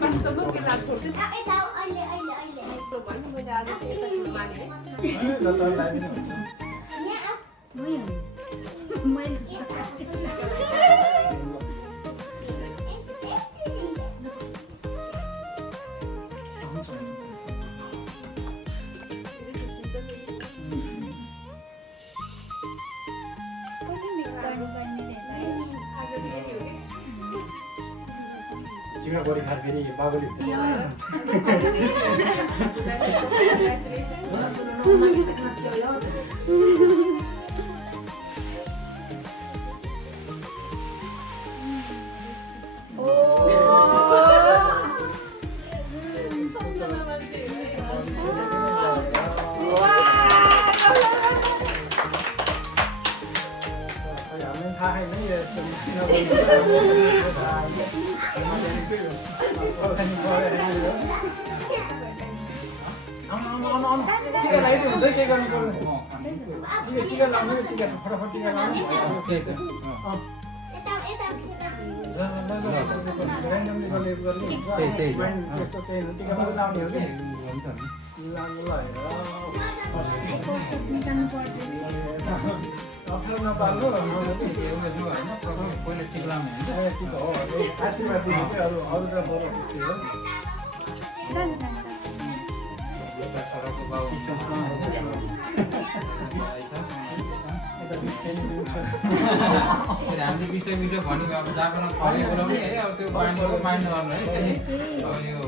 वास्तवमा के रात छोड्छु मैले आज चाहिँ यता किन माने चिकन बडी खाएर फेरि बाबुले के गर्नु पर्छ टिका लाउनु टिका फटाफट टिका लाउनु आशीर्वाद दिनु अरू त बरु हामीले मिठो मिठो भनेको अब जापान फले बोलाउने है अब त्यो पानी नगर्नु है त्यसले अब यो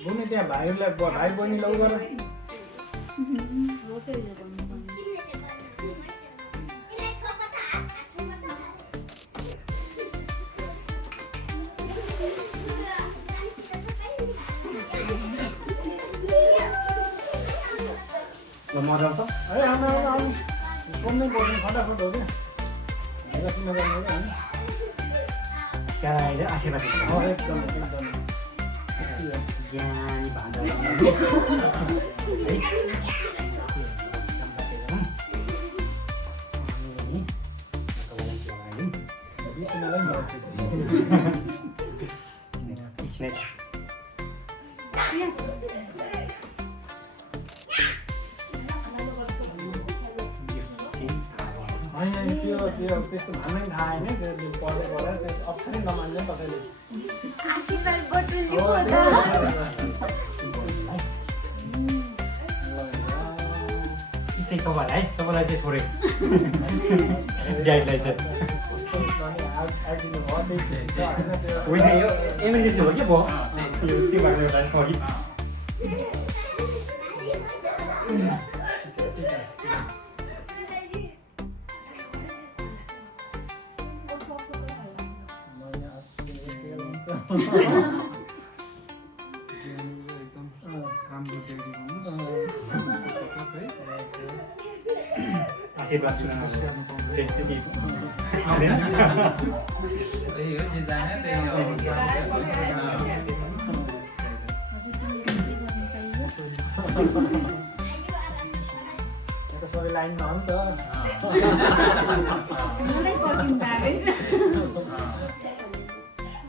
बुने त्यहाँ भाइहरूलाई भाइ बहिनी लौ गर मजा आउँछ है आउनु सोध्नै पर्ने फटाफट हो क्या किन गर्नु त्यहाँ आएर आशीर्वाद दिन्छ एकदम एकदम ज्ञानी भान्डा त्यो त्यस्तो भन्नै थाहा होइन त्यो पढ्दै गरेर त्यो अप्ठ्यारै नमान्छ नि तपाईँले चाहिँ तपाईँलाई है तपाईँलाई चाहिँ थोरै गाइडलाई चाहिँ होइन यो इमर्जेन्सी हो कि भयो त्यो भएर एउटा सरी आशीर्वाद सबै लाइनमा हो नि त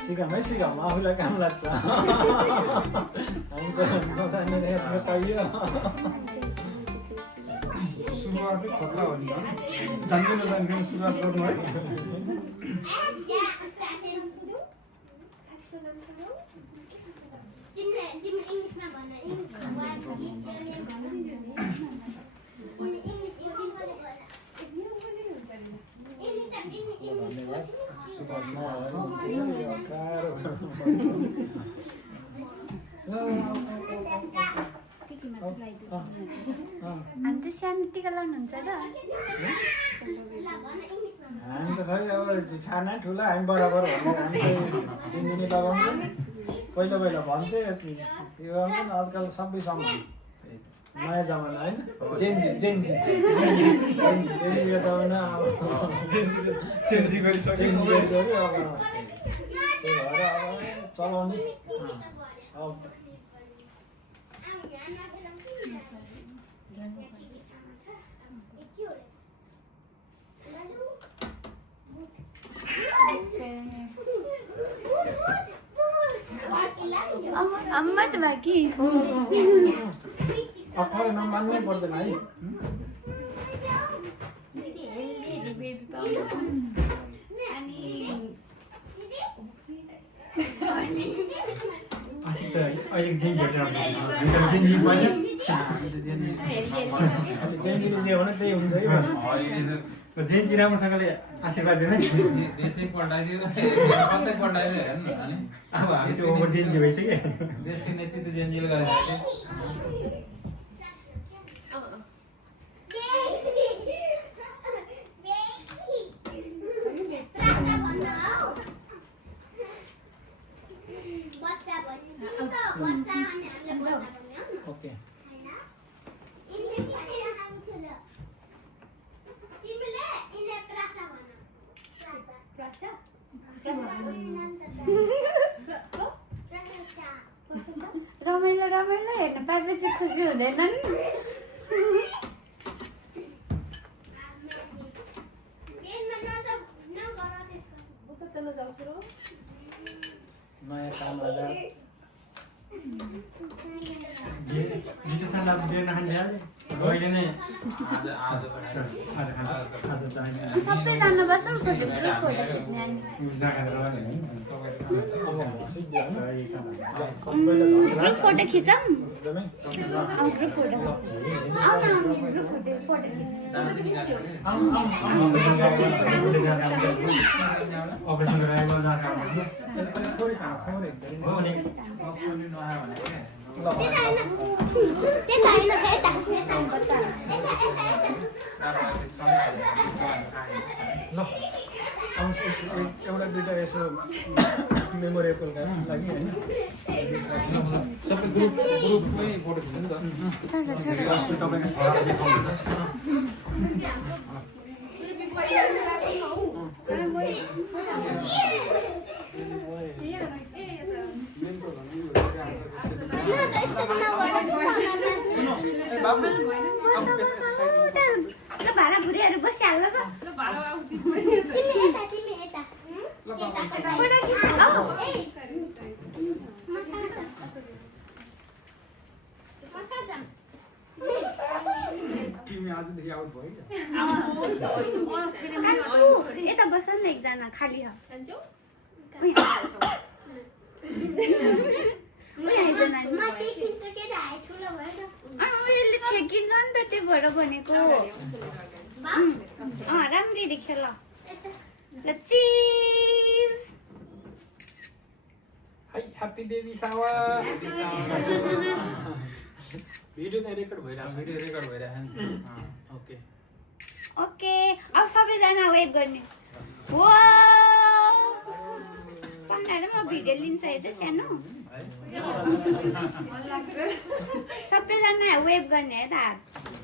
सिकामै सिकाउँ आफूलाई काम लाग्छ हामी त नजानेर पाइयो सुरुवातै खतरा हो नि जान्दै नजान्दैन सुरुवात गर्नु है अन्त सानो टिका लाउनुहुन्छ र हामी त खै अब छाना ठुला हामी बराबर हामी त दिनदिनै लगाउँछौँ पहिला भन्थे यो आजकल सबै समान नयाँ जमाना होइन जेन्जी गरिसक्यो अब त्यही भएर अब चलाउने अब अम्मा त बाँकी अप्ठ्यारो नमान्नै पर्दैन है आशिक त अहिलेको जेन्जीहरू चाहिँ हामीसँग जेन्जी बन्यो जेन्जीले जे भने त्यही हुन्छ है जेन्जी राम्रोसँगले आशीर्वाद दिँदैन देशै पल्टाइदियो कतै पल्टाइदियो हेर्नु अनि अब हामी चाहिँ ओभर जेन्जी भइसक्यो देशको नेतृत्व जेन्जीले गरेको ओके रमाइलो रमाइलो हेर्न पाएपछि चाहिँ खुसी हुँदैनन् नयाँ काम आएर जिजो सानो आज बियर नखाने अहिले नै आज आज खान्छ आज चाहिने सबैजना बसौँ फोटो खिच्ने अनि ग्रुप फोटो खिचौँ एकदमै ग्रुप फोटो आउन ग्रुप फोटो अपरेसन गराएको ल आउँछ एउटा दुइटा यसो मेमोरेबलका लागि होइन सबै ग्रुपमै फोटो खिच्नु नि त तपाईँको छोरा देखाउनु भाडा भुरीहरू बसिहाल्छ त तिमी आजदेखि आउट भयो यता बस न एकजना खाली यसले छेकिन्छ नि त त्यो भएर भनेको राम्ररी देख्छ ल चिज हाई ह्याप्पी बेबी सावर भिडियो चाहिँ रेकर्ड भइरहेको भिडियो रेकर्ड भइरहेको नि ओके ओके अब सबैजना वेभ गर्ने हो पाहुनाहरू म भिडियो लिन्छ है त सानो सबैजना वेभ गर्ने है त हात